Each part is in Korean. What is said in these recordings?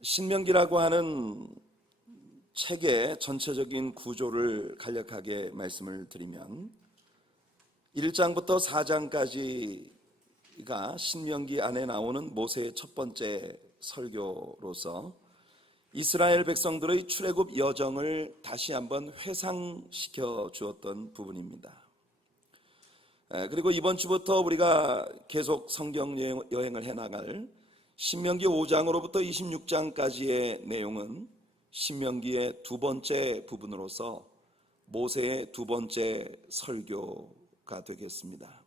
신명기라고 하는 책의 전체적인 구조를 간략하게 말씀을 드리면 1장부터 4장까지가 신명기 안에 나오는 모세의 첫 번째 설교로서 이스라엘 백성들의 출애굽 여정을 다시 한번 회상시켜 주었던 부분입니다. 그리고 이번 주부터 우리가 계속 성경 여행을 해나갈 신명기 5장으로부터 26장까지의 내용은 신명기의 두 번째 부분으로서 모세의 두 번째 설교가 되겠습니다.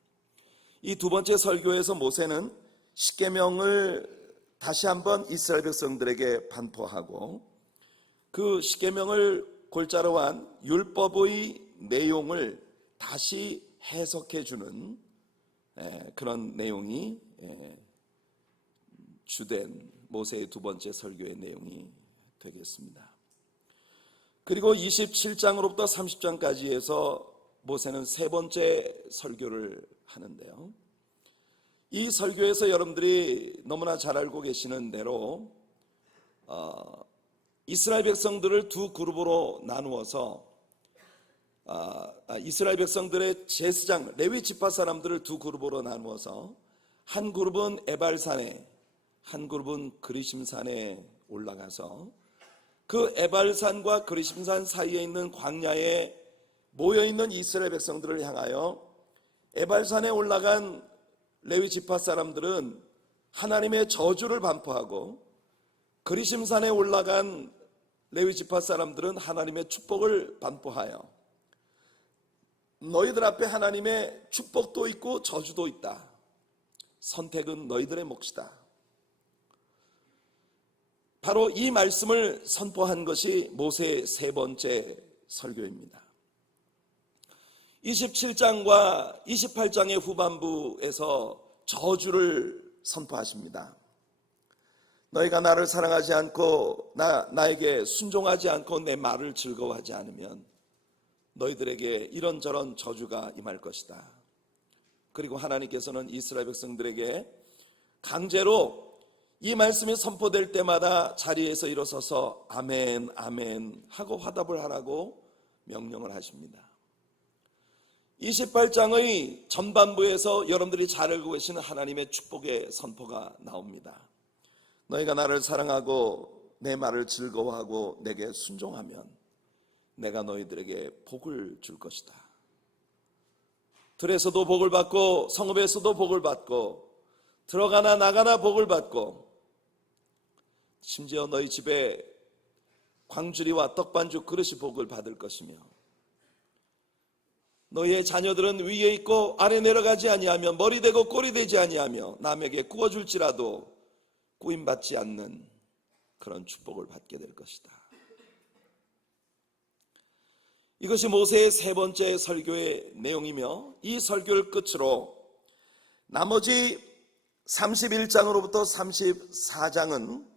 이 두 번째 설교에서 모세는 십계명을 다시 한번 이스라엘 백성들에게 반포하고 그 십계명을 골자로 한 율법의 내용을 다시 해석해 주는 그런 내용이 주된 모세의 두 번째 설교의 내용이 되겠습니다. 그리고 27장으로부터 30장까지 해서 모세는 세 번째 설교를 하는데요. 이 설교에서 여러분들이 너무나 잘 알고 계시는 대로 이스라엘 백성들을 두 그룹으로 나누어서 이스라엘 백성들의 제사장 레위 지파 사람들을 두 그룹으로 나누어서 한 그룹은 에발산에, 한 그룹은 그리심산에 올라가서 그 에발산과 그리심산 사이에 있는 광야에 모여있는 이스라엘 백성들을 향하여 에발산에 올라간 레위 지파 사람들은 하나님의 저주를 반포하고 그리심산에 올라간 레위 지파 사람들은 하나님의 축복을 반포하여 너희들 앞에 하나님의 축복도 있고 저주도 있다. 선택은 너희들의 몫이다. 바로 이 말씀을 선포한 것이 모세의 세 번째 설교입니다. 27장과 28장의 후반부에서 저주를 선포하십니다. 너희가 나를 사랑하지 않고 나에게 순종하지 않고 내 말을 즐거워하지 않으면 너희들에게 이런저런 저주가 임할 것이다. 그리고 하나님께서는 이스라엘 백성들에게 강제로 이 말씀이 선포될 때마다 자리에서 일어서서 아멘 아멘 하고 화답을 하라고 명령을 하십니다. 28장의 전반부에서 여러분들이 잘 알고 계시는 하나님의 축복의 선포가 나옵니다. 너희가 나를 사랑하고 내 말을 즐거워하고 내게 순종하면 내가 너희들에게 복을 줄 것이다. 들에서도 복을 받고 성읍에서도 복을 받고 들어가나 나가나 복을 받고 심지어 너희 집에 광주리와 떡반죽 그릇이 복을 받을 것이며 너희의 자녀들은 위에 있고 아래 내려가지 아니하며 머리 되고 꼬리 되지 아니하며 남에게 구워줄지라도 구임받지 않는 그런 축복을 받게 될 것이다. 이것이 모세의 세 번째 설교의 내용이며 이 설교를 끝으로 나머지 31장으로부터 34장은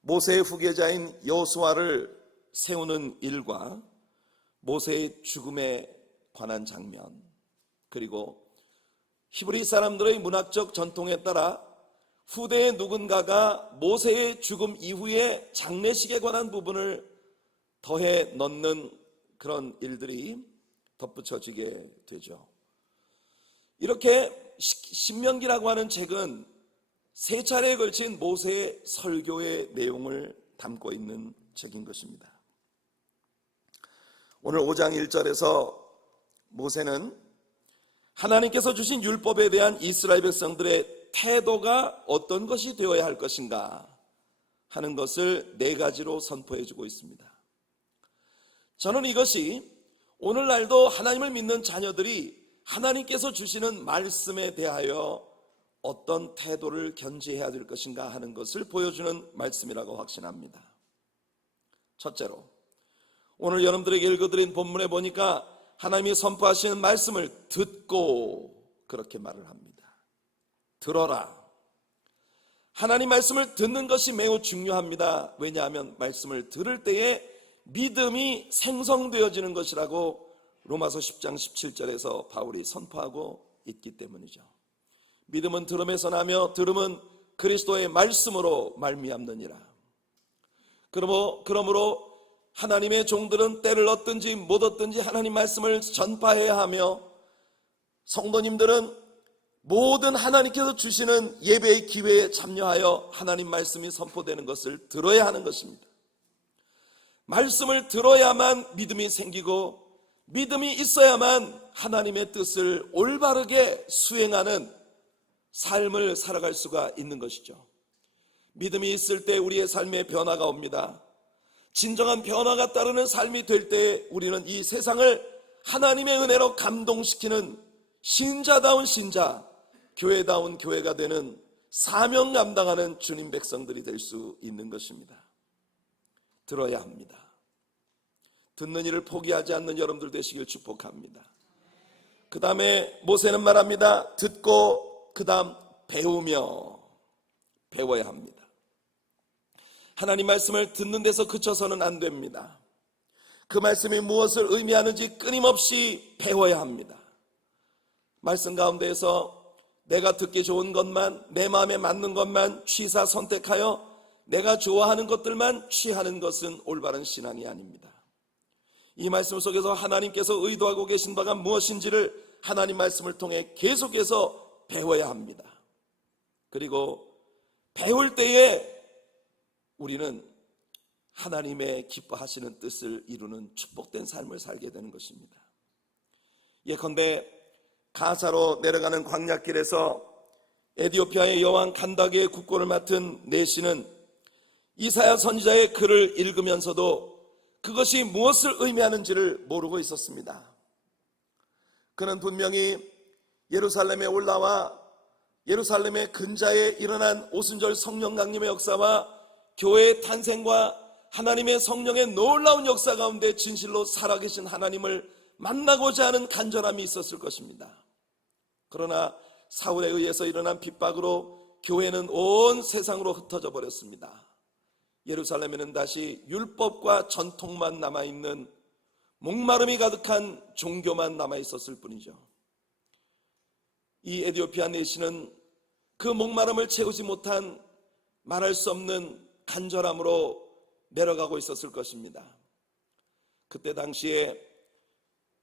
모세의 후계자인 여호수아를 세우는 일과 모세의 죽음에 관한 장면, 그리고 히브리 사람들의 문학적 전통에 따라 후대의 누군가가 모세의 죽음 이후에 장례식에 관한 부분을 더해 넣는 그런 일들이 덧붙여지게 되죠. 이렇게 신명기라고 하는 책은 세 차례에 걸친 모세의 설교의 내용을 담고 있는 책인 것입니다. 오늘 5장 1절에서 모세는 하나님께서 주신 율법에 대한 이스라엘 백성들의 태도가 어떤 것이 되어야 할 것인가 하는 것을 네 가지로 선포해 주고 있습니다. 저는 이것이 오늘날도 하나님을 믿는 자녀들이 하나님께서 주시는 말씀에 대하여 어떤 태도를 견지해야 될 것인가 하는 것을 보여주는 말씀이라고 확신합니다. 첫째로, 오늘 여러분들에게 읽어드린 본문에 보니까 하나님이 선포하시는 말씀을 듣고 그렇게 말을 합니다. 들어라. 하나님 말씀을 듣는 것이 매우 중요합니다. 왜냐하면 말씀을 들을 때에 믿음이 생성되어지는 것이라고 로마서 10장 17절에서 바울이 선포하고 있기 때문이죠. 믿음은 들음에서 나며 들음은 그리스도의 말씀으로 말미암느니라. 그러므로 하나님의 종들은 때를 얻든지 못 얻든지 하나님 말씀을 전파해야 하며, 성도님들은 모든 하나님께서 주시는 예배의 기회에 참여하여 하나님 말씀이 선포되는 것을 들어야 하는 것입니다. 말씀을 들어야만 믿음이 생기고, 믿음이 있어야만 하나님의 뜻을 올바르게 수행하는 삶을 살아갈 수가 있는 것이죠. 믿음이 있을 때 우리의 삶에 변화가 옵니다. 진정한 변화가 따르는 삶이 될 때 우리는 이 세상을 하나님의 은혜로 감동시키는 신자다운 신자, 교회다운 교회가 되는 사명 감당하는 주님 백성들이 될 수 있는 것입니다. 들어야 합니다. 듣는 일을 포기하지 않는 여러분들 되시길 축복합니다. 그 다음에 모세는 말합니다. 듣고 그 다음 배우며, 배워야 합니다. 하나님 말씀을 듣는 데서 그쳐서는 안 됩니다. 그 말씀이 무엇을 의미하는지 끊임없이 배워야 합니다. 말씀 가운데에서 내가 듣기 좋은 것만, 내 마음에 맞는 것만 취사 선택하여 내가 좋아하는 것들만 취하는 것은 올바른 신앙이 아닙니다. 이 말씀 속에서 하나님께서 의도하고 계신 바가 무엇인지를 하나님 말씀을 통해 계속해서 배워야 합니다. 그리고 배울 때에 우리는 하나님의 기뻐하시는 뜻을 이루는 축복된 삶을 살게 되는 것입니다. 예컨대 가사로 내려가는 광야길에서 에디오피아의 여왕 칸다게의 국고를 맡은 내시는 이사야 선지자의 글을 읽으면서도 그것이 무엇을 의미하는지를 모르고 있었습니다. 그는 분명히 예루살렘에 올라와 예루살렘의 근자에 일어난 오순절 성령 강림의 역사와 교회의 탄생과 하나님의 성령의 놀라운 역사 가운데 진실로 살아계신 하나님을 만나고자 하는 간절함이 있었을 것입니다. 그러나 사울에 의해서 일어난 핍박으로 교회는 온 세상으로 흩어져 버렸습니다. 예루살렘에는 다시 율법과 전통만 남아있는 목마름이 가득한 종교만 남아있었을 뿐이죠. 이 에디오피아 내시는 그 목마름을 채우지 못한 말할 수 없는 간절함으로 내려가고 있었을 것입니다. 그때 당시에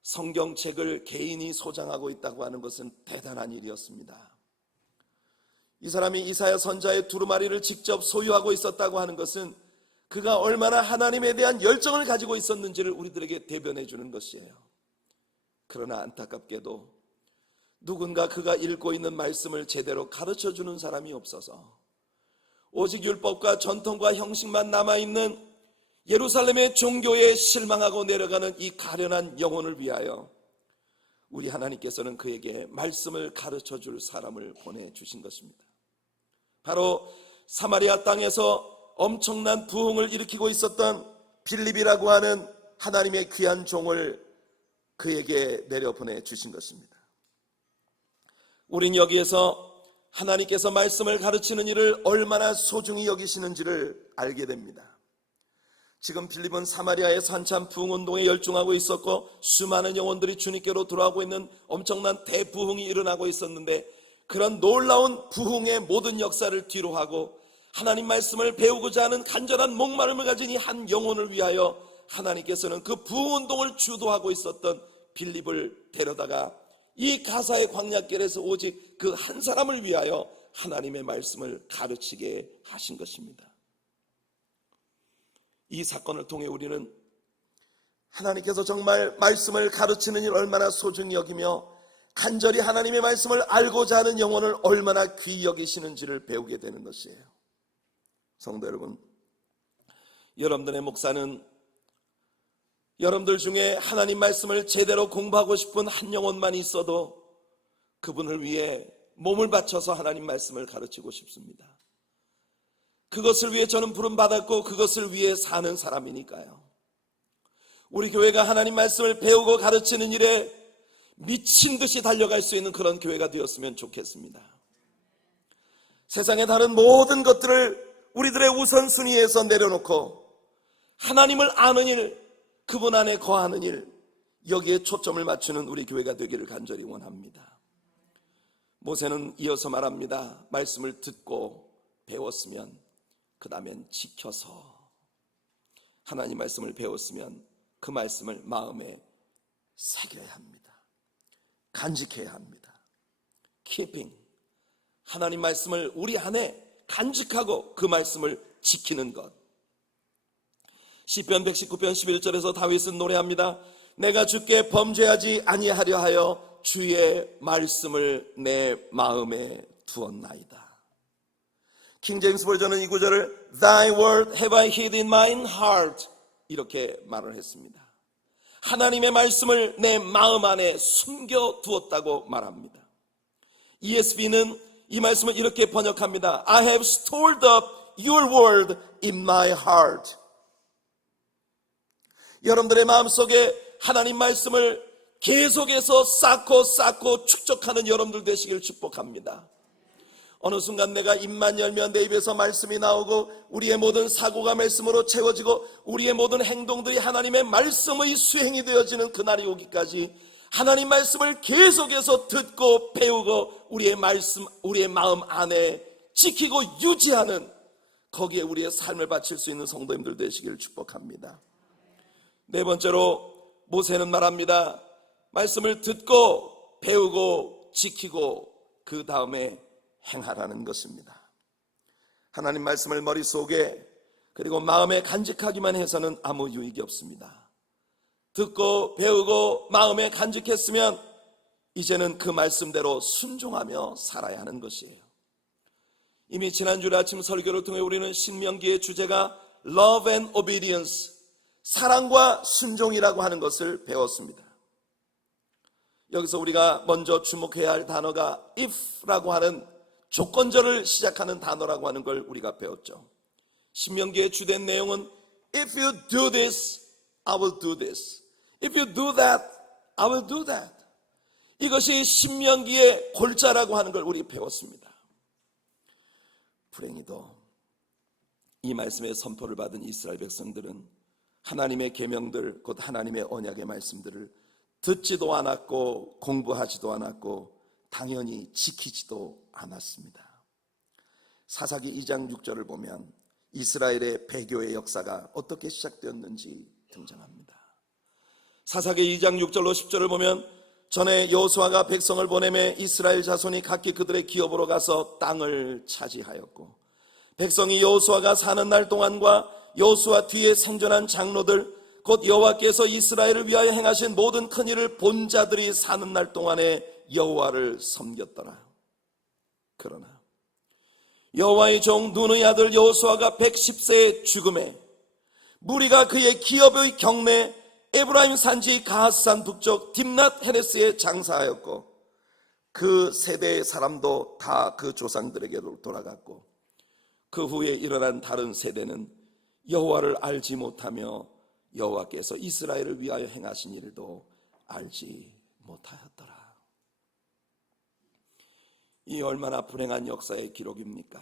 성경책을 개인이 소장하고 있다고 하는 것은 대단한 일이었습니다. 이 사람이 이사야 선지자의 두루마리를 직접 소유하고 있었다고 하는 것은 그가 얼마나 하나님에 대한 열정을 가지고 있었는지를 우리들에게 대변해 주는 것이에요. 그러나 안타깝게도 누군가 그가 읽고 있는 말씀을 제대로 가르쳐 주는 사람이 없어서 오직 율법과 전통과 형식만 남아있는 예루살렘의 종교에 실망하고 내려가는 이 가련한 영혼을 위하여 우리 하나님께서는 그에게 말씀을 가르쳐 줄 사람을 보내주신 것입니다. 바로 사마리아 땅에서 엄청난 부흥을 일으키고 있었던 빌립이라고 하는 하나님의 귀한 종을 그에게 내려보내 주신 것입니다. 우린 여기에서 하나님께서 말씀을 가르치는 일을 얼마나 소중히 여기시는지를 알게 됩니다. 지금 빌립은 사마리아의 한참 부흥운동에 열중하고 있었고 수많은 영혼들이 주님께로 돌아오고 있는 엄청난 대부흥이 일어나고 있었는데, 그런 놀라운 부흥의 모든 역사를 뒤로하고 하나님 말씀을 배우고자 하는 간절한 목마름을 가진 이 한 영혼을 위하여 하나님께서는 그 부흥운동을 주도하고 있었던 빌립을 데려다가 이 가사의 광야길에서 오직 그 한 사람을 위하여 하나님의 말씀을 가르치게 하신 것입니다. 이 사건을 통해 우리는 하나님께서 정말 말씀을 가르치는 일 얼마나 소중히 여기며 간절히 하나님의 말씀을 알고자 하는 영혼을 얼마나 귀히 여기시는지를 배우게 되는 것이에요. 성도 여러분, 여러분들의 목사는 여러분들 중에 하나님 말씀을 제대로 공부하고 싶은 한 영혼만 있어도 그분을 위해 몸을 바쳐서 하나님 말씀을 가르치고 싶습니다. 그것을 위해 저는 부름받았고 그것을 위해 사는 사람이니까요. 우리 교회가 하나님 말씀을 배우고 가르치는 일에 미친 듯이 달려갈 수 있는 그런 교회가 되었으면 좋겠습니다. 세상의 다른 모든 것들을 우리들의 우선순위에서 내려놓고 하나님을 아는 일, 그분 안에 거하는 일, 여기에 초점을 맞추는 우리 교회가 되기를 간절히 원합니다. 모세는 이어서 말합니다. 말씀을 듣고 배웠으면 그 다음엔 지켜서 하나님 말씀을 배웠으면 그 말씀을 마음에 새겨야 합니다. 간직해야 합니다. keeping, 하나님 말씀을 우리 안에 간직하고 그 말씀을 지키는 것. 시편 119편 11절에서 다윗은 노래합니다. 내가 주께 범죄하지 아니하려 하여 주의 말씀을 내 마음에 두었나이다. 킹제임스 버전은 이 구절을 Thy word have I hid in mine heart 이렇게 말을 했습니다. 하나님의 말씀을 내 마음 안에 숨겨두었다고 말합니다. ESV는 이 말씀을 이렇게 번역합니다. I have stored up your word in my heart. 여러분들의 마음속에 하나님 말씀을 계속해서 쌓고 축적하는 여러분들 되시길 축복합니다. 어느 순간 내가 입만 열면 내 입에서 말씀이 나오고 우리의 모든 사고가 말씀으로 채워지고 우리의 모든 행동들이 하나님의 말씀의 수행이 되어지는 그날이 오기까지 하나님 말씀을 계속해서 듣고 배우고 우리의 말씀, 우리의 마음 안에 지키고 유지하는 거기에 우리의 삶을 바칠 수 있는 성도님들 되시길 축복합니다. 네 번째로 모세는 말합니다. 말씀을 듣고 배우고 지키고 그 다음에 행하라는 것입니다. 하나님 말씀을 머릿속에 그리고 마음에 간직하기만 해서는 아무 유익이 없습니다. 듣고 배우고 마음에 간직했으면 이제는 그 말씀대로 순종하며 살아야 하는 것이에요. 이미 지난주에 아침 설교를 통해 우리는 신명기의 주제가 Love and Obedience, 사랑과 순종이라고 하는 것을 배웠습니다. 여기서 우리가 먼저 주목해야 할 단어가 if라고 하는 조건절을 시작하는 단어라고 하는 걸 우리가 배웠죠. 신명기의 주된 내용은 If you do this, I will do this. If you do that, I will do that. 이것이 신명기의 골자라고 하는 걸 우리 배웠습니다. 불행히도 이 말씀의 선포를 받은 이스라엘 백성들은 하나님의 계명들, 곧 하나님의 언약의 말씀들을 듣지도 않았고 공부하지도 않았고 당연히 지키지도 않았습니다. 사사기 2장 6절을 보면 이스라엘의 배교의 역사가 어떻게 시작되었는지 등장합니다. 사사기 2장 6절로 10절을 보면 전에 여호수아가 백성을 보내매 이스라엘 자손이 각기 그들의 기업으로 가서 땅을 차지하였고 백성이 여호수아가 사는 날 동안과 여호수아 뒤에 생존한 장로들 곧 여호와께서 이스라엘을 위하여 행하신 모든 큰 일을 본 자들이 사는 날 동안에 여호와를 섬겼더라. 그러나 여호와의 종 눈의 아들 여호수아가 110세의 죽음에 무리가 그의 기업의 경내 에브라임 산지 가하스산 북쪽 딥낫 헤레스에 장사하였고 그 세대의 사람도 다 그 조상들에게로 돌아갔고 그 후에 일어난 다른 세대는 여호와를 알지 못하며 여호와께서 이스라엘을 위하여 행하신 일도 알지 못하였더라. 이 얼마나 불행한 역사의 기록입니까?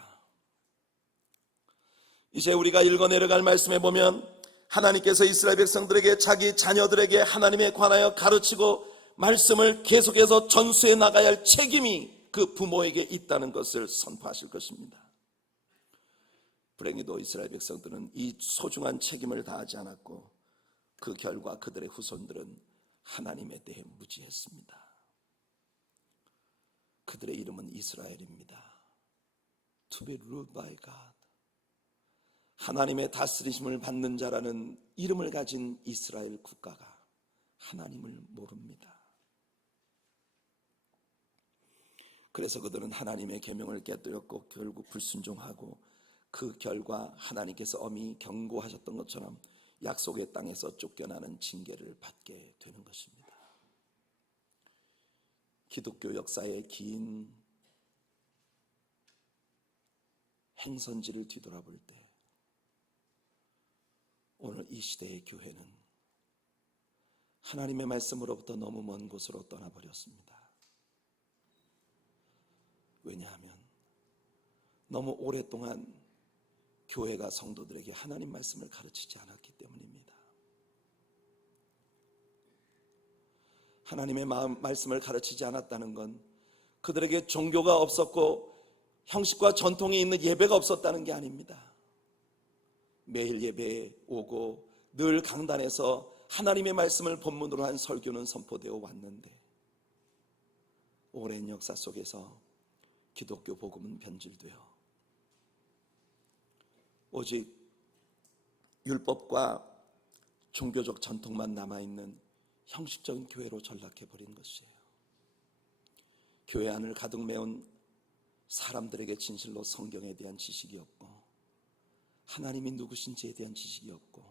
이제 우리가 읽어내려갈 말씀에 보면 하나님께서 이스라엘 백성들에게 자기 자녀들에게 하나님에 관하여 가르치고 말씀을 계속해서 전수해 나가야 할 책임이 그 부모에게 있다는 것을 선포하실 것입니다. 불행히도 이스라엘 백성들은 이 소중한 책임을 다하지 않았고 그 결과 그들의 후손들은 하나님에 대해 무지했습니다. 그들의 이름은 이스라엘입니다. To be ruled by God. 하나님의 다스리심을 받는 자라는 이름을 가진 이스라엘 국가가 하나님을 모릅니다. 그래서 그들은 하나님의 계명을 깨뜨렸고 결국 불순종하고 그 결과 하나님께서 엄히 경고하셨던 것처럼 약속의 땅에서 쫓겨나는 징계를 받게 되는 것입니다. 기독교 역사의 긴 행선지를 뒤돌아볼 때 오늘 이 시대의 교회는 하나님의 말씀으로부터 너무 먼 곳으로 떠나버렸습니다. 왜냐하면 너무 오랫동안 교회가 성도들에게 하나님 말씀을 가르치지 않았기 때문입니다. 하나님의 말씀을 가르치지 않았다는 건 그들에게 종교가 없었고 형식과 전통이 있는 예배가 없었다는 게 아닙니다. 매일 예배에 오고 늘 강단에서 하나님의 말씀을 본문으로 한 설교는 선포되어 왔는데 오랜 역사 속에서 기독교 복음은 변질되어 오직 율법과 종교적 전통만 남아있는 형식적인 교회로 전락해버린 것이에요. 교회 안을 가득 메운 사람들에게 진실로 성경에 대한 지식이 없고 하나님이 누구신지에 대한 지식이 없고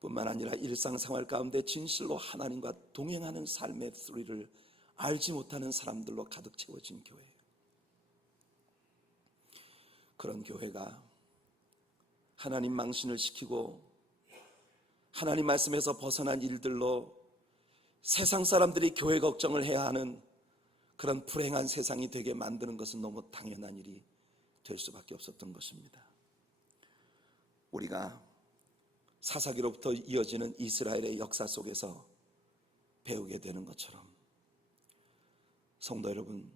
뿐만 아니라 일상생활 가운데 진실로 하나님과 동행하는 삶의 소리를 알지 못하는 사람들로 가득 채워진 교회예요. 그런 교회가 하나님 망신을 시키고 하나님 말씀에서 벗어난 일들로 세상 사람들이 교회 걱정을 해야 하는 그런 불행한 세상이 되게 만드는 것은 너무 당연한 일이 될 수밖에 없었던 것입니다. 우리가 사사기로부터 이어지는 이스라엘의 역사 속에서 배우게 되는 것처럼 성도 여러분,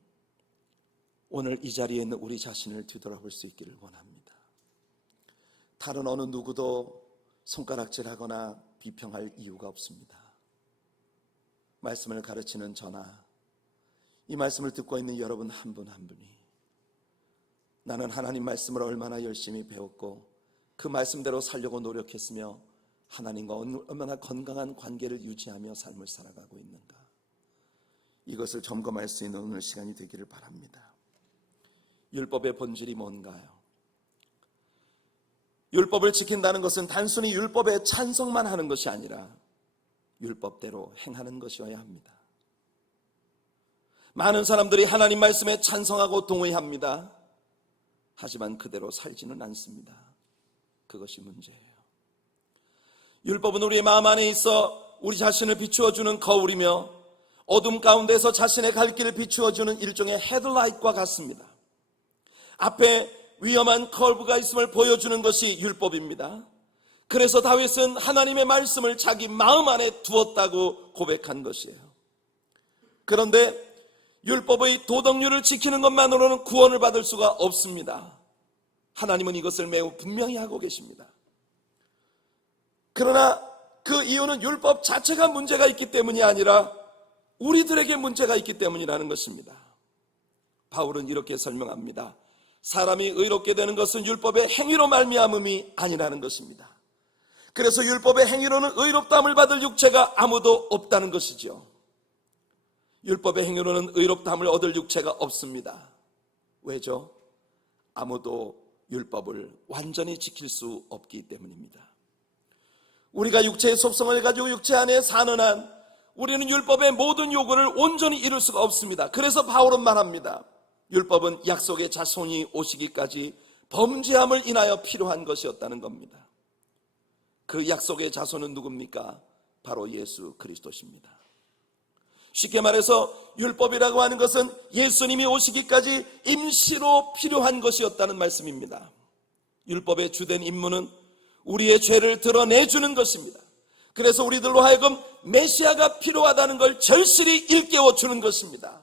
오늘 이 자리에 있는 우리 자신을 뒤돌아볼 수 있기를 원합니다. 다른 어느 누구도 손가락질하거나 비평할 이유가 없습니다. 말씀을 가르치는 저나 이 말씀을 듣고 있는 여러분 한 분 한 분이 나는 하나님 말씀을 얼마나 열심히 배웠고 그 말씀대로 살려고 노력했으며 하나님과 얼마나 건강한 관계를 유지하며 삶을 살아가고 있는가, 이것을 점검할 수 있는 오늘 시간이 되기를 바랍니다. 율법의 본질이 뭔가요? 율법을 지킨다는 것은 단순히 율법에 찬성만 하는 것이 아니라 율법대로 행하는 것이어야 합니다. 많은 사람들이 하나님 말씀에 찬성하고 동의합니다. 하지만 그대로 살지는 않습니다. 그것이 문제예요. 율법은 우리의 마음 안에 있어 우리 자신을 비추어주는 거울이며 어둠 가운데서 자신의 갈 길을 비추어주는 일종의 헤드라이트와 같습니다. 앞에 위험한 커브가 있음을 보여주는 것이 율법입니다. 그래서 다윗은 하나님의 말씀을 자기 마음 안에 두었다고 고백한 것이에요. 그런데 율법의 도덕률을 지키는 것만으로는 구원을 받을 수가 없습니다. 하나님은 이것을 매우 분명히 하고 계십니다. 그러나 그 이유는 율법 자체가 문제가 있기 때문이 아니라 우리들에게 문제가 있기 때문이라는 것입니다. 바울은 이렇게 설명합니다. 사람이 의롭게 되는 것은 율법의 행위로 말미암음이 아니라는 것입니다. 그래서 율법의 행위로는 의롭다함을 받을 육체가 아무도 없다는 것이죠. 율법의 행위로는 의롭다함을 얻을 육체가 없습니다. 왜죠? 아무도 율법을 완전히 지킬 수 없기 때문입니다. 우리가 육체의 속성을 가지고 육체 안에 사는 한 우리는 율법의 모든 요구를 온전히 이룰 수가 없습니다. 그래서 바울은 말합니다. 율법은 약속의 자손이 오시기까지 범죄함을 인하여 필요한 것이었다는 겁니다. 그 약속의 자손은 누굽니까? 바로 예수 그리스도십니다. 쉽게 말해서 율법이라고 하는 것은 예수님이 오시기까지 임시로 필요한 것이었다는 말씀입니다. 율법의 주된 임무는 우리의 죄를 드러내주는 것입니다. 그래서 우리들로 하여금 메시아가 필요하다는 걸 절실히 일깨워주는 것입니다.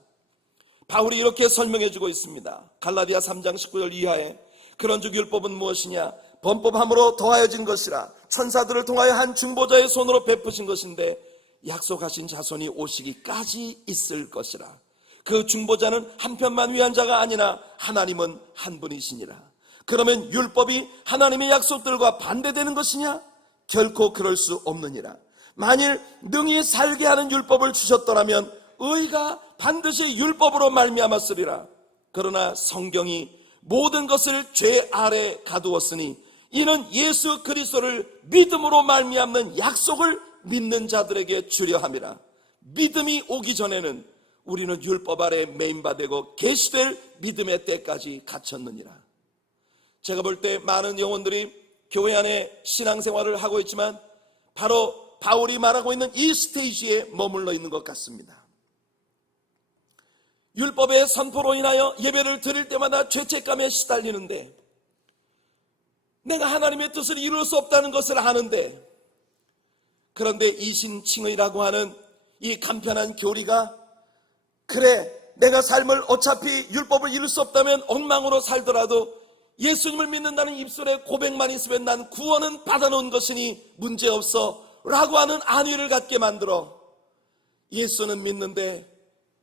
바울이 이렇게 설명해주고 있습니다. 갈라디아 3장 19절 이하에 그런즉 율법은 무엇이냐? 범법함으로 더하여진 것이라 천사들을 통하여 한 중보자의 손으로 베푸신 것인데 약속하신 자손이 오시기까지 있을 것이라. 그 중보자는 한 편만 위한 자가 아니나 하나님은 한 분이시니라. 그러면 율법이 하나님의 약속들과 반대되는 것이냐? 결코 그럴 수 없느니라. 만일 능히 살게 하는 율법을 주셨더라면 의가 반드시 율법으로 말미암았으리라. 그러나 성경이 모든 것을 죄 아래 가두었으니 이는 예수 그리스도를 믿음으로 말미암는 약속을 믿는 자들에게 주려 함이라. 믿음이 오기 전에는 우리는 율법 아래 매인바되고 계시될 믿음의 때까지 갇혔느니라. 제가 볼 때 많은 영혼들이 교회 안에 신앙생활을 하고 있지만 바로 바울이 말하고 있는 이 스테이지에 머물러 있는 것 같습니다. 율법의 선포로 인하여 예배를 드릴 때마다 죄책감에 시달리는데, 내가 하나님의 뜻을 이룰 수 없다는 것을 아는데, 그런데 이신칭의라고 하는 이 간편한 교리가 그래 내가 삶을 어차피 율법을 이룰 수 없다면 엉망으로 살더라도 예수님을 믿는다는 입술에 고백만 있으면 난 구원은 받아놓은 것이니 문제없어 라고 하는 안위를 갖게 만들어 예수는 믿는데,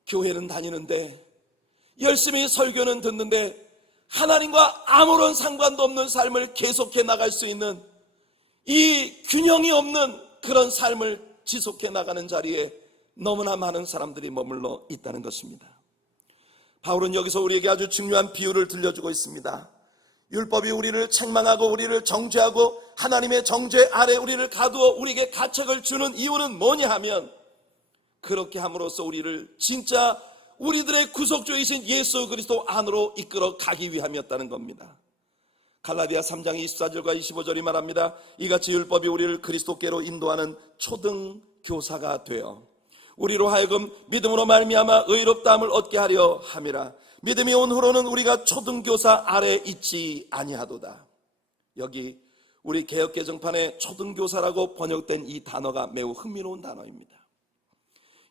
교회는 다니는데, 열심히 설교는 듣는데 하나님과 아무런 상관도 없는 삶을 계속해 나갈 수 있는 이 균형이 없는 그런 삶을 지속해 나가는 자리에 너무나 많은 사람들이 머물러 있다는 것입니다. 바울은 여기서 우리에게 아주 중요한 비유를 들려주고 있습니다. 율법이 우리를 책망하고 우리를 정죄하고 하나님의 정죄 아래 우리를 가두어 우리에게 가책을 주는 이유는 뭐냐 하면, 그렇게 함으로써 우리를 진짜 우리들의 구속주이신 예수 그리스도 안으로 이끌어 가기 위함이었다는 겁니다. 갈라디아 3장 24절과 25절이 말합니다. 이같이 율법이 우리를 그리스도께로 인도하는 초등교사가 되어 우리로 하여금 믿음으로 말미암아 의롭다함을 얻게 하려 함이라. 믿음이 온 후로는 우리가 초등교사 아래 있지 아니하도다. 여기 우리 개역개정판에 초등교사라고 번역된 이 단어가 매우 흥미로운 단어입니다.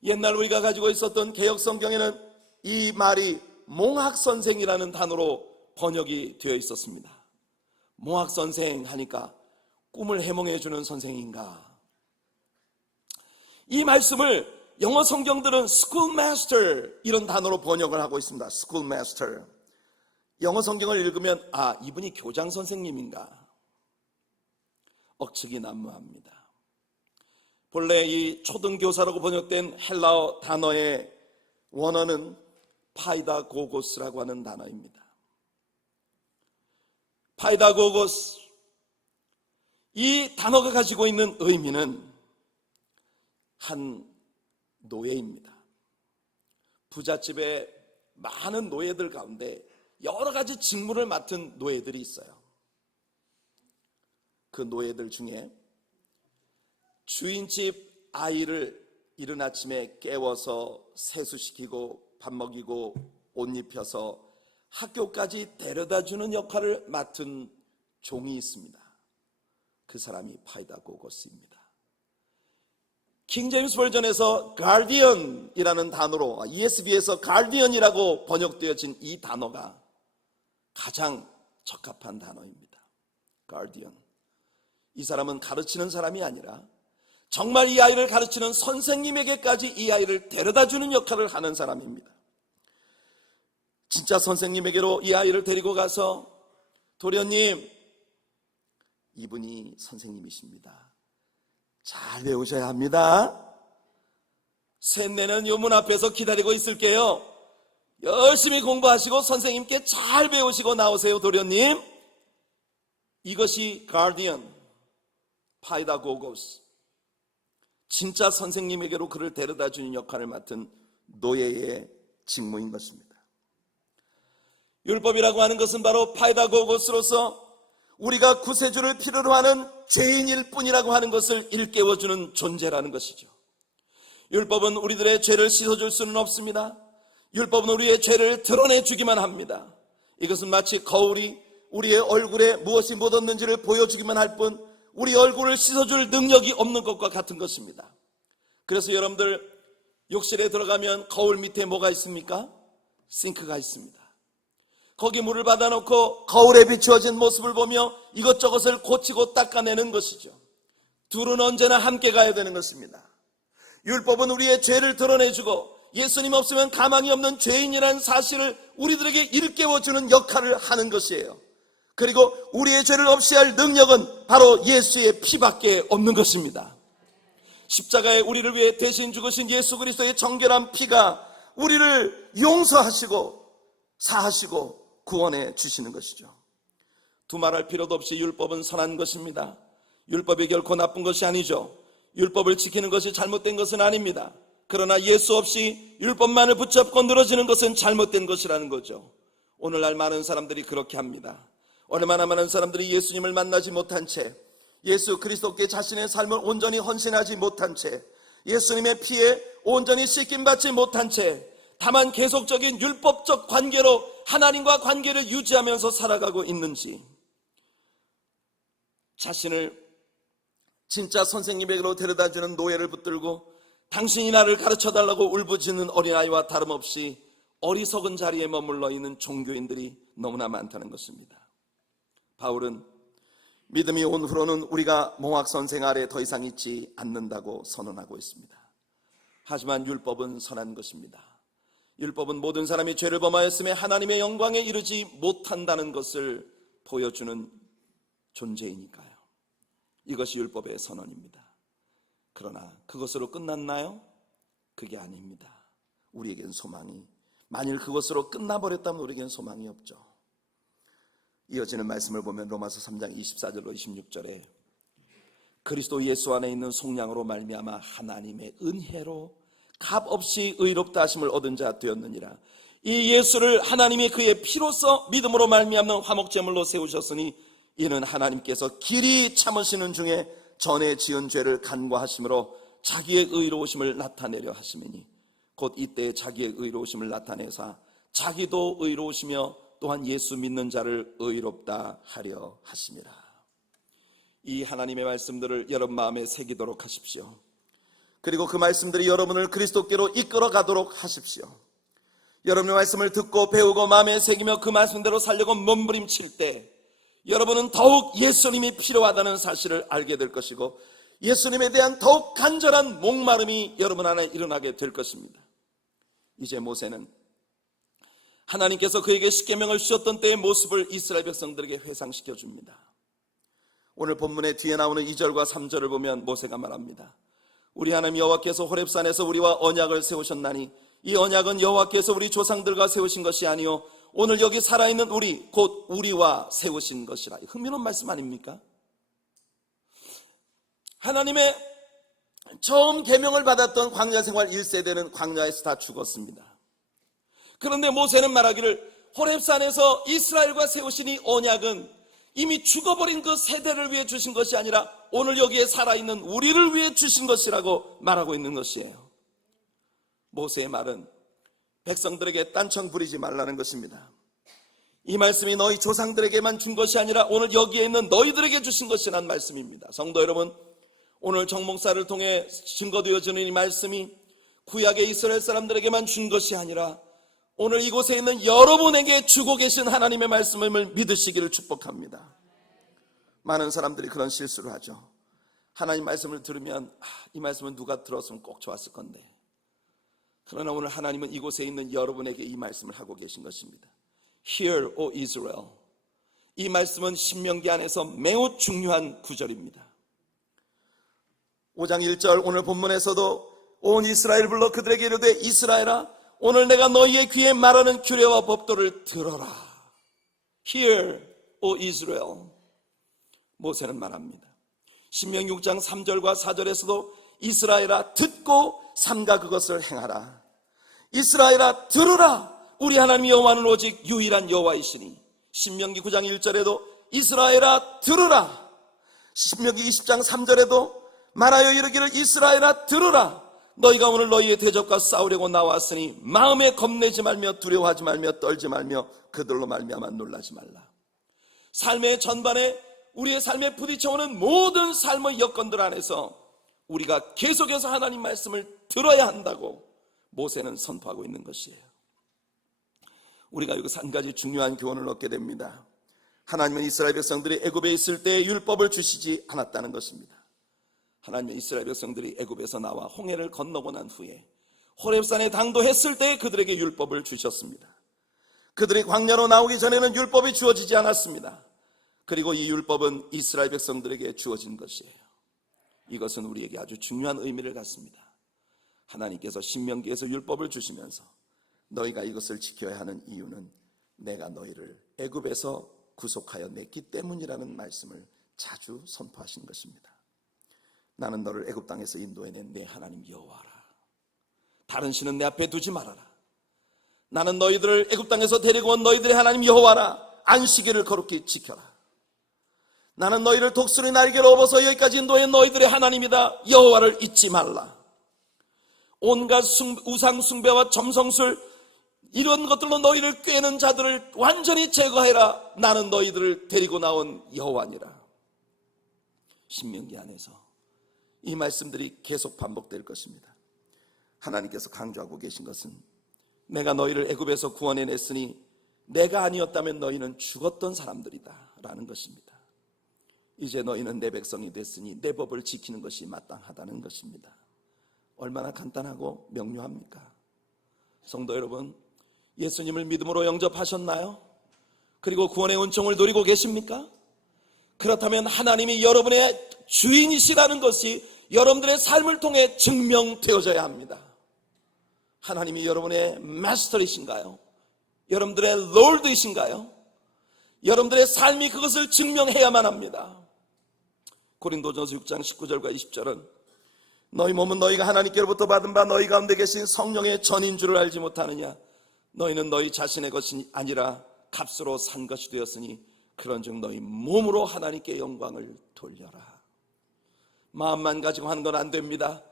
옛날 우리가 가지고 있었던 개역성경에는 이 말이 몽학선생이라는 단어로 번역이 되어 있었습니다. 몽학선생 하니까 꿈을 해몽해주는 선생인가? 이 말씀을 영어 성경들은 schoolmaster 이런 단어로 번역을 하고 있습니다. schoolmaster. 영어 성경을 읽으면 이분이 교장 선생님인가? 억측이 난무합니다. 본래 이 초등교사라고 번역된 헬라어 단어의 원어는 파이다고고스라고 하는 단어입니다. 파이다고고스, 이 단어가 가지고 있는 의미는 한 노예입니다. 부잣집에 많은 노예들 가운데 여러 가지 직무를 맡은 노예들이 있어요. 그 노예들 중에 주인집 아이를 이른 아침에 깨워서 세수시키고 밥 먹이고 옷 입혀서 학교까지 데려다주는 역할을 맡은 종이 있습니다. 그 사람이 파이다고고스입니다. 킹제임스 버전에서 가디언이라는 단어로, ESV에서 가디언이라고 번역되어진 이 단어가 가장 적합한 단어입니다. 가디언. 이 사람은 가르치는 사람이 아니라 정말 이 아이를 가르치는 선생님에게까지 이 아이를 데려다주는 역할을 하는 사람입니다. 진짜 선생님에게로 이 아이를 데리고 가서, 도련님, 이분이 선생님이십니다. 잘 배우셔야 합니다. 셋내는 요 문 앞에서 기다리고 있을게요. 열심히 공부하시고 선생님께 잘 배우시고 나오세요, 도련님. 이것이 가디언, 파이다고고스, 진짜 선생님에게로 그를 데려다주는 역할을 맡은 노예의 직무인 것입니다. 율법이라고 하는 것은 바로 파이다고고스로서 우리가 구세주를 필요로 하는 죄인일 뿐이라고 하는 것을 일깨워주는 존재라는 것이죠. 율법은 우리들의 죄를 씻어줄 수는 없습니다. 율법은 우리의 죄를 드러내주기만 합니다. 이것은 마치 거울이 우리의 얼굴에 무엇이 묻었는지를 보여주기만 할 뿐 우리 얼굴을 씻어줄 능력이 없는 것과 같은 것입니다. 그래서 여러분들 욕실에 들어가면 거울 밑에 뭐가 있습니까? 싱크가 있습니다. 거기 물을 받아놓고 거울에 비추어진 모습을 보며 이것저것을 고치고 닦아내는 것이죠. 둘은 언제나 함께 가야 되는 것입니다. 율법은 우리의 죄를 드러내주고 예수님 없으면 가망이 없는 죄인이라는 사실을 우리들에게 일깨워주는 역할을 하는 것이에요. 그리고 우리의 죄를 없이 할 능력은 바로 예수의 피밖에 없는 것입니다. 십자가에 우리를 위해 대신 죽으신 예수 그리스도의 정결한 피가 우리를 용서하시고 사하시고 구원해 주시는 것이죠. 두말할 필요도 없이 율법은 선한 것입니다. 율법이 결코 나쁜 것이 아니죠. 율법을 지키는 것이 잘못된 것은 아닙니다. 그러나 예수 없이 율법만을 붙잡고 늘어지는 것은 잘못된 것이라는 거죠. 오늘날 많은 사람들이 그렇게 합니다. 얼마나 많은 사람들이 예수님을 만나지 못한 채, 예수 그리스도께 자신의 삶을 온전히 헌신하지 못한 채, 예수님의 피에 온전히 씻김받지 못한 채 다만 계속적인 율법적 관계로 하나님과 관계를 유지하면서 살아가고 있는지, 자신을 진짜 선생님에게로 데려다주는 노예를 붙들고 당신이 나를 가르쳐달라고 울부짖는 어린아이와 다름없이 어리석은 자리에 머물러 있는 종교인들이 너무나 많다는 것입니다. 바울은 믿음이 온 후로는 우리가 몽학선생 아래 더 이상 있지 않는다고 선언하고 있습니다. 하지만 율법은 선한 것입니다. 율법은 모든 사람이 죄를 범하였음에 하나님의 영광에 이르지 못한다는 것을 보여주는 존재이니까요. 이것이 율법의 선언입니다. 그러나 그것으로 끝났나요? 그게 아닙니다. 우리에겐 소망이, 만일 그것으로 끝나버렸다면 우리에겐 소망이 없죠. 이어지는 말씀을 보면 로마서 3장 24절로 26절에 그리스도 예수 안에 있는 속량으로 말미암아 하나님의 은혜로 값없이 의롭다 하심을 얻은 자 되었느니라. 이 예수를 하나님이 그의 피로써 믿음으로 말미암는 화목제물로 세우셨으니 이는 하나님께서 길이 참으시는 중에 전에 지은 죄를 간과하심으로 자기의 의로우심을 나타내려 하심이니 곧 이때 자기의 의로우심을 나타내사 자기도 의로우시며 또한 예수 믿는 자를 의롭다 하려 하심이라. 이 하나님의 말씀들을 여러분 마음에 새기도록 하십시오. 그리고 그 말씀들이 여러분을 그리스도께로 이끌어 가도록 하십시오. 여러분의 말씀을 듣고 배우고 마음에 새기며 그 말씀대로 살려고 몸부림칠 때 여러분은 더욱 예수님이 필요하다는 사실을 알게 될 것이고 예수님에 대한 더욱 간절한 목마름이 여러분 안에 일어나게 될 것입니다. 이제 모세는 하나님께서 그에게 십계명을 주셨던 때의 모습을 이스라엘 백성들에게 회상시켜 줍니다. 오늘 본문의 뒤에 나오는 2절과 3절을 보면 모세가 말합니다. 우리 하나님 여호와께서 호렙산에서 우리와 언약을 세우셨나니 이 언약은 여호와께서 우리 조상들과 세우신 것이 아니요 오늘 여기 살아있는 우리 곧 우리와 세우신 것이라. 흥미로운 말씀 아닙니까? 하나님의 처음 계명을 받았던 광야 생활 1세대는 광야에서 다 죽었습니다. 그런데 모세는 말하기를 호렙산에서 이스라엘과 세우신 이 언약은 이미 죽어버린 그 세대를 위해 주신 것이 아니라 오늘 여기에 살아있는 우리를 위해 주신 것이라고 말하고 있는 것이에요. 모세의 말은 백성들에게 딴청 부리지 말라는 것입니다. 이 말씀이 너희 조상들에게만 준 것이 아니라 오늘 여기에 있는 너희들에게 주신 것이라는 말씀입니다. 성도 여러분, 오늘 정목사를 통해 증거되어지는 이 말씀이 구약의 이스라엘 사람들에게만 준 것이 아니라 오늘 이곳에 있는 여러분에게 주고 계신 하나님의 말씀을 믿으시기를 축복합니다. 많은 사람들이 그런 실수를 하죠. 하나님 말씀을 들으면 이 말씀은 누가 들었으면 꼭 좋았을 건데. 그러나 오늘 하나님은 이곳에 있는 여러분에게 이 말씀을 하고 계신 것입니다. Hear, O Israel. 이 말씀은 신명기 안에서 매우 중요한 구절입니다. 5장 1절 오늘 본문에서도 온 이스라엘 불러 그들에게 이르되 이스라엘아 오늘 내가 너희의 귀에 말하는 규례와 법도를 들어라. Hear, O Israel. 모세는 말합니다. 신명기 6장 3절과 4절에서도 이스라엘아 듣고 삼가 그것을 행하라. 이스라엘아 들으라. 우리 하나님 여호와는 오직 유일한 여호와이시니. 신명기 9장 1절에도 이스라엘아 들으라. 신명기 20장 3절에도 말하여 이르기를 이스라엘아 들으라. 너희가 오늘 너희의 대적과 싸우려고 나왔으니 마음에 겁내지 말며 두려워하지 말며 떨지 말며 그들로 말미암아 놀라지 말라. 삶의 전반에 우리의 삶에 부딪혀오는 모든 삶의 여건들 안에서 우리가 계속해서 하나님 말씀을 들어야 한다고 모세는 선포하고 있는 것이에요. 우리가 여기서 한 가지 중요한 교훈을 얻게 됩니다. 하나님은 이스라엘 백성들이 애굽에 있을 때 율법을 주시지 않았다는 것입니다. 하나님은 이스라엘 백성들이 애굽에서 나와 홍해를 건너고 난 후에 호렙산에 당도했을 때 그들에게 율법을 주셨습니다. 그들이 광야로 나오기 전에는 율법이 주어지지 않았습니다. 그리고 이 율법은 이스라엘 백성들에게 주어진 것이에요. 이것은 우리에게 아주 중요한 의미를 갖습니다. 하나님께서 신명기에서 율법을 주시면서 너희가 이것을 지켜야 하는 이유는 내가 너희를 애굽에서 구속하여 냈기 때문이라는 말씀을 자주 선포하신 것입니다. 나는 너를 애굽 땅에서 인도해낸 내 하나님 여호와라. 다른 신은 내 앞에 두지 말아라. 나는 너희들을 애굽 땅에서 데리고 온 너희들의 하나님 여호와라. 안식일을 거룩히 지켜라. 나는 너희를 독수리 날개로 업어서 여기까지 인도해 너희들의 하나님이다. 여호와를 잊지 말라. 온갖 우상 숭배와 점성술 이런 것들로 너희를 꾀는 자들을 완전히 제거해라. 나는 너희들을 데리고 나온 여호와니라. 신명기 안에서 이 말씀들이 계속 반복될 것입니다. 하나님께서 강조하고 계신 것은 내가 너희를 애굽에서 구원해냈으니 내가 아니었다면 너희는 죽었던 사람들이다 라는 것입니다. 이제 너희는 내 백성이 됐으니 내 법을 지키는 것이 마땅하다는 것입니다. 얼마나 간단하고 명료합니까? 성도 여러분, 예수님을 믿음으로 영접하셨나요? 그리고 구원의 은총을 누리고 계십니까? 그렇다면 하나님이 여러분의 주인이시라는 것이 여러분들의 삶을 통해 증명되어져야 합니다. 하나님이 여러분의 마스터이신가요? 여러분들의 롤드이신가요? 여러분들의 삶이 그것을 증명해야만 합니다. 고린도전서 6장 19절과 20절은 너희 몸은 너희가 하나님께로부터 받은 바 너희 가운데 계신 성령의 전인 줄을 알지 못하느냐? 너희는 너희 자신의 것이 아니라 값으로 산 것이 되었으니 그런즉 너희 몸으로 하나님께 영광을 돌려라. 마음만 가지고 하는 건 안 됩니다.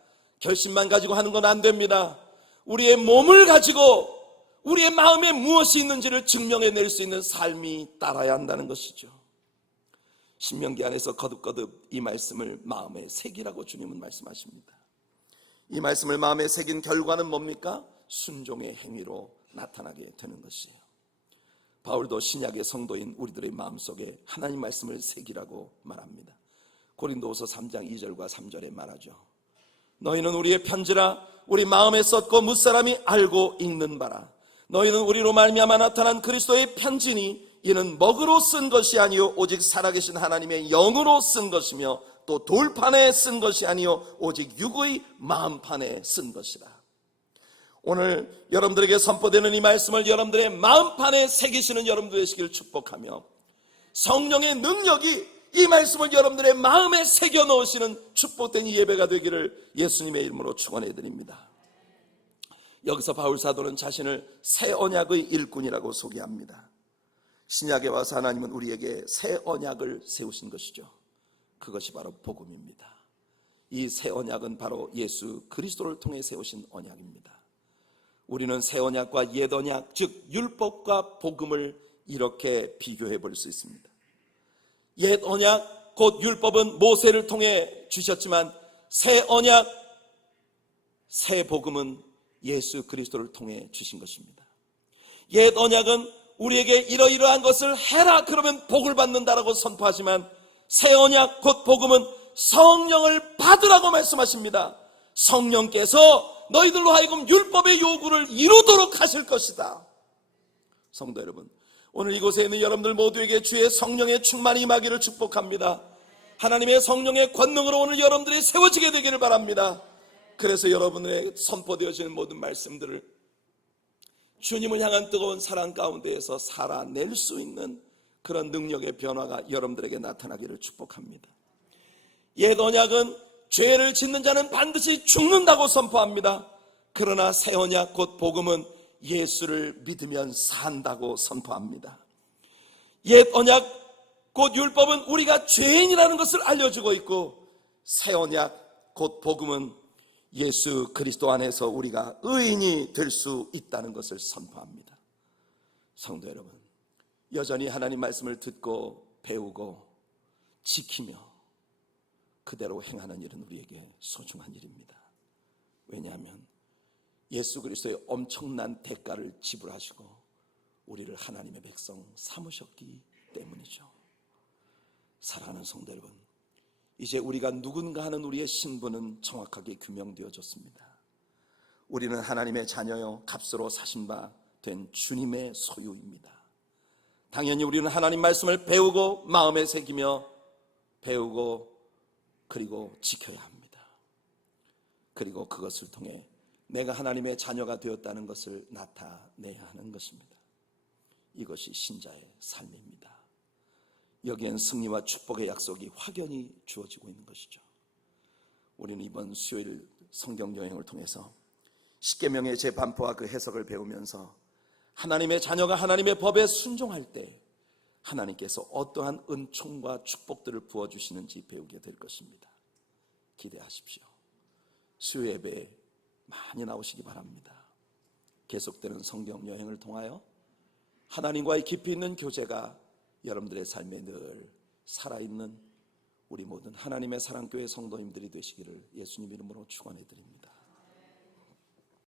결심만 가지고 하는 건 안 됩니다. 우리의 몸을 가지고 우리의 마음에 무엇이 있는지를 증명해낼 수 있는 삶이 따라야 한다는 것이죠. 신명기 안에서 거듭거듭 이 말씀을 마음에 새기라고 주님은 말씀하십니다. 이 말씀을 마음에 새긴 결과는 뭡니까? 순종의 행위로 나타나게 되는 것이에요. 바울도 신약의 성도인 우리들의 마음속에 하나님 말씀을 새기라고 말합니다. 고린도후서 3장 2절과 3절에 말하죠. 너희는 우리의 편지라 우리 마음에 썼고 무사람이 알고 읽는 바라. 너희는 우리로 말미암아 나타난 그리스도의 편지니 이는 먹으로 쓴 것이 아니요 오직 살아계신 하나님의 영으로 쓴 것이며 또 돌판에 쓴 것이 아니요 오직 육의 마음판에 쓴 것이라. 오늘 여러분들에게 선포되는 이 말씀을 여러분들의 마음판에 새기시는 여러분들 되시길 축복하며 성령의 능력이 이 말씀을 여러분들의 마음에 새겨 넣으시는 축복된 이 예배가 되기를 예수님의 이름으로 축원해 드립니다. 여기서 바울 사도는 자신을 새 언약의 일꾼이라고 소개합니다. 신약에 와서 하나님은 우리에게 새 언약을 세우신 것이죠. 그것이 바로 복음입니다. 이 새 언약은 바로 예수 그리스도를 통해 세우신 언약입니다. 우리는 새 언약과 옛 언약, 즉 율법과 복음을 이렇게 비교해 볼 수 있습니다. 옛 언약, 곧 율법은 모세를 통해 주셨지만 새 언약, 새 복음은 예수 그리스도를 통해 주신 것입니다. 옛 언약은 우리에게 이러이러한 것을 해라 그러면 복을 받는다라고 선포하지만 새 언약 곧 복음은 성령을 받으라고 말씀하십니다. 성령께서 너희들로 하여금 율법의 요구를 이루도록 하실 것이다. 성도 여러분, 오늘 이곳에 있는 여러분들 모두에게 주의 성령의 충만이 임하기를 축복합니다. 하나님의 성령의 권능으로 오늘 여러분들이 세워지게 되기를 바랍니다. 그래서 여러분의 선포되어지는 모든 말씀들을 주님을 향한 뜨거운 사랑 가운데에서 살아낼 수 있는 그런 능력의 변화가 여러분들에게 나타나기를 축복합니다. 옛 언약은 죄를 짓는 자는 반드시 죽는다고 선포합니다. 그러나 새 언약 곧 복음은 예수를 믿으면 산다고 선포합니다. 옛 언약 곧 율법은 우리가 죄인이라는 것을 알려주고 있고 새 언약 곧 복음은 예수 그리스도 안에서 우리가 의인이 될 수 있다는 것을 선포합니다. 성도 여러분, 여전히 하나님 말씀을 듣고 배우고 지키며 그대로 행하는 일은 우리에게 소중한 일입니다. 왜냐하면 예수 그리스도의 엄청난 대가를 지불하시고 우리를 하나님의 백성 삼으셨기 때문이죠. 사랑하는 성도 여러분, 이제 우리가 누군가 하는 우리의 신분은 정확하게 규명되어졌습니다. 우리는 하나님의 자녀요 값으로 사신 바 된 주님의 소유입니다. 당연히 우리는 하나님 말씀을 배우고 마음에 새기며 배우고 그리고 지켜야 합니다. 그리고 그것을 통해 내가 하나님의 자녀가 되었다는 것을 나타내야 하는 것입니다. 이것이 신자의 삶입니다. 여기엔 승리와 축복의 약속이 확연히 주어지고 있는 것이죠. 우리는 이번 수요일 성경 여행을 통해서 십계명의 재반포와 그 해석을 배우면서 하나님의 자녀가 하나님의 법에 순종할 때 하나님께서 어떠한 은총과 축복들을 부어주시는지 배우게 될 것입니다. 기대하십시오. 수요 예배에 많이 나오시기 바랍니다. 계속되는 성경 여행을 통하여 하나님과의 깊이 있는 교제가 여러분들의 삶에 늘 살아있는 우리 모든 하나님의 사랑교회 성도님들이 되시기를 예수님 이름으로 축원해 드립니다.